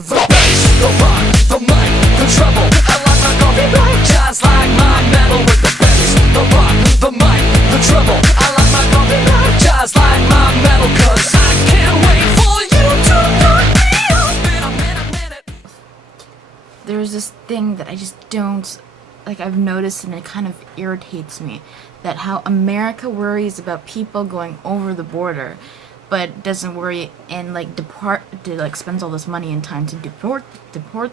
The bass, the rock, the mic, the treble. I like my coffee black, just like my metal. With the bass, the rock, the mic, the treble. I like my coffee black, just like my metal. Cause I can't wait for you to knock me off in a minute. There's this thing that I just don't, like, I've noticed, and it kind of irritates me, that how America worries about people going over the border, but doesn't worry and spends all this money and time to deport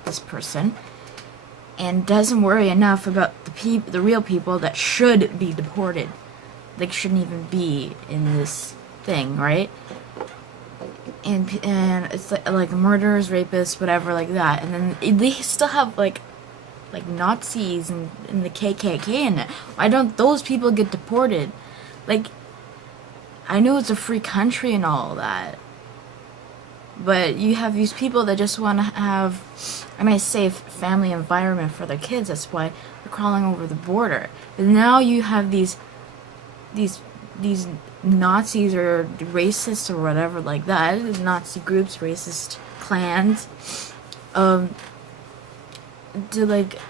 this person, and doesn't worry enough about the real people that should be deported. Like, shouldn't even be in this thing, right? And it's like murderers, rapists, whatever, like that. And then they still have like Nazis and the KKK in it. Why don't those people get deported? Like, I know it's a free country and all that, but you have these people that just want to have a nice, safe family environment for their kids. That's why they're crawling over the border. And now you have these Nazis or racists or whatever like that, Nazi groups, racist clans,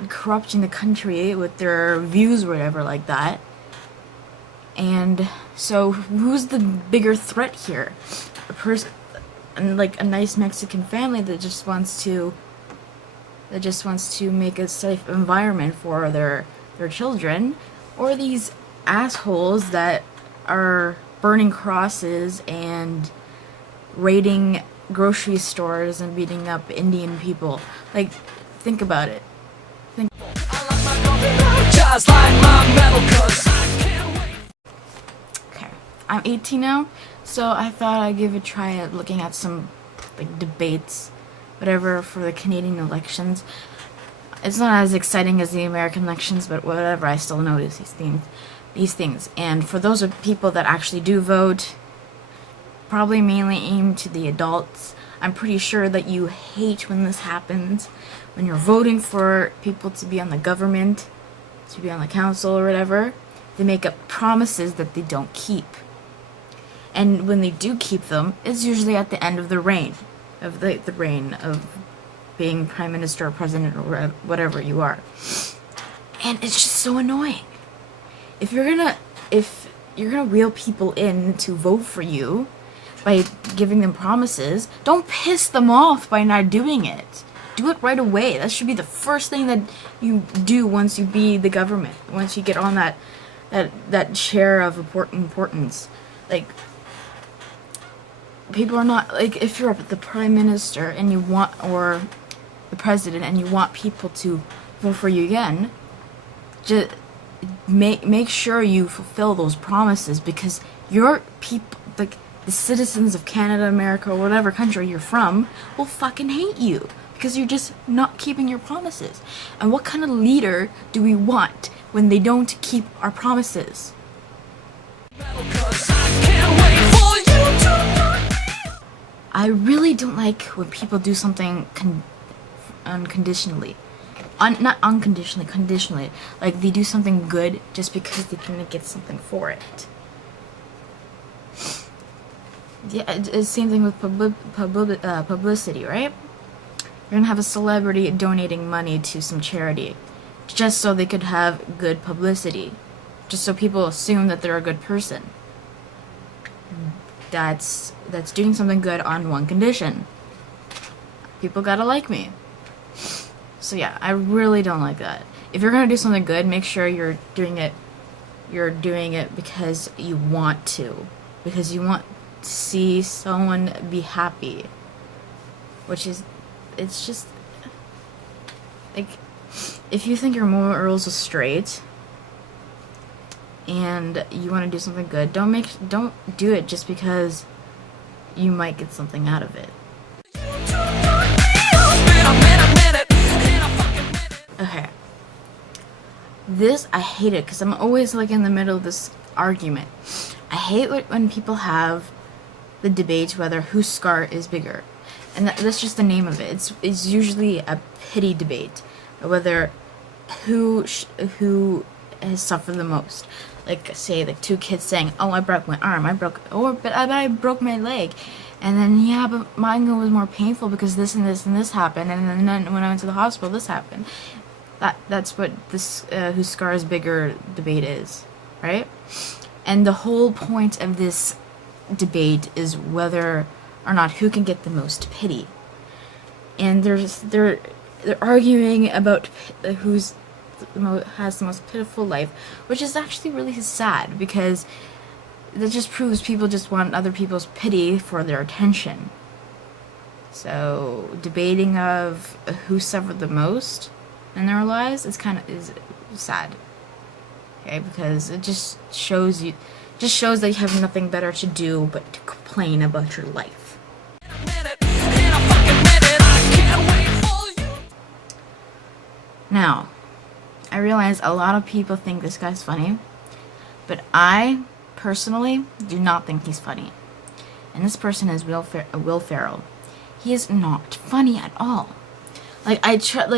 corrupting the country with their views or whatever like that. And so who's the bigger threat here? A person, like a nice Mexican family that just wants to make a safe environment for their children, or these assholes that are burning crosses and raiding grocery stores and beating up Indian people? Like, think about it. Just like my metal, 'cause I can't wait. Okay, I'm 18 now, so I thought I'd give a try at looking at some like debates, whatever, for the Canadian elections. It's not as exciting as the American elections, but whatever, I still notice these things. And for those of people that actually do vote, probably mainly aimed to the adults. I'm pretty sure that you hate when this happens, when you're voting for people to be on the government, to be on the council or whatever. They make up promises that they don't keep. And when they do keep them, it's usually at the end of the reign, of the reign of being prime minister or president or whatever you are. And it's just so annoying. If you're gonna reel people in to vote for you by giving them promises, don't piss them off by not doing it. Do it right away. That should be the first thing that you do once you be the government. Once you get on that chair of importance. Like, people are not, like, if you're the prime minister and you want, or the president, and you want people to vote for you again, just make sure you fulfill those promises, because your people, like the citizens of Canada, America, or whatever country you're from, will fucking hate you because you're just not keeping your promises. And what kind of leader do we want when they don't keep our promises? I really don't like when people do something unconditionally. Not unconditionally, conditionally. Like, they do something good just because they can get something for it. Yeah, it's the same thing with publicity, right? You're gonna have a celebrity donating money to some charity just so they could have good publicity, just so people assume that they're a good person. That's doing something good on one condition: people gotta like me. So yeah, I really don't like that. If you're gonna do something good, make sure you're doing it because you want to, because you want to see someone be happy. It's just like, if you think your morals are straight and you want to do something good, don't do it just because you might get something out of it. Okay. This, I hate it, because I'm always like in the middle of this argument. I hate when people have the debate whether whose scar is bigger. And that's just the name of it. It's usually a pity debate, whether who has suffered the most. Like, say, like two kids saying, "Oh, I broke my arm. I broke my leg," And then, yeah, but mine was more painful because this and this and this happened, and then when I went to the hospital, this happened. That's what this whose scar is bigger debate is, right? And the whole point of this debate is whether or not who can get the most pity. And they're arguing about who's has the most pitiful life, which is actually really sad because that just proves people just want other people's pity for their attention. So debating of who suffered the most in their lives is sad. Okay, because it just shows that you have nothing better to do but to complain about your life. Now, I realize a lot of people think this guy's funny, but I personally do not think he's funny. And this person is Will Ferrell. He is not funny at all. Like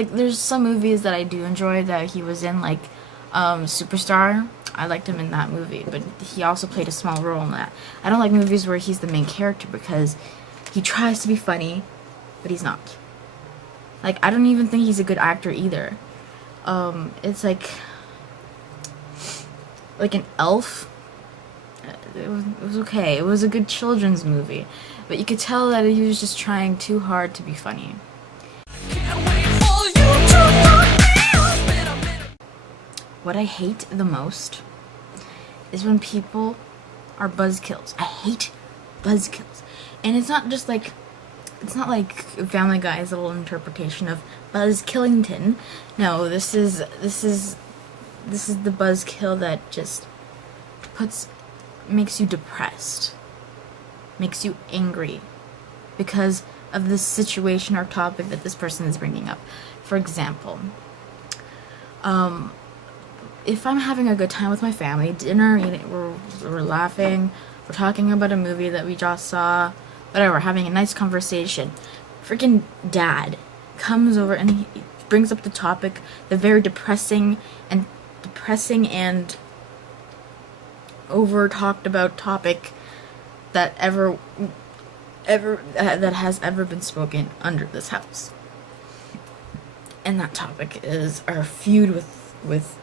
there's some movies that I do enjoy that he was in, like Superstar. I liked him in that movie, but he also played a small role in that. I don't like movies where he's the main character because he tries to be funny, but he's not. Like, I don't even think he's a good actor either. It's like an Elf. It was okay. It was a good children's movie, but you could tell that he was just trying too hard to be funny. What I hate the most is when people are buzzkills. I hate buzzkills. And it's not like Family Guy's little interpretation of Buzz Killington. No, this is the buzzkill that just makes you depressed, makes you angry because of the situation or topic that this person is bringing up. For example, if I'm having a good time with my family, dinner, we're laughing, we're talking about a movie that we just saw, whatever, having a nice conversation, freaking dad comes over and he brings up the topic, the very depressing and over talked about topic that that has ever been spoken under this house. And that topic is our feud with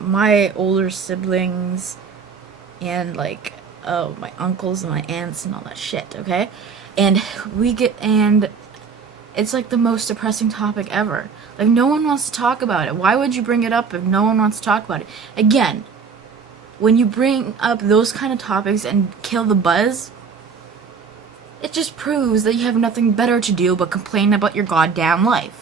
my older siblings and my uncles and my aunts and all that shit, okay? And it's like the most depressing topic ever. Like, no one wants to talk about it. Why would you bring it up if no one wants to talk about it? Again, when you bring up those kind of topics and kill the buzz, it just proves that you have nothing better to do but complain about your goddamn life.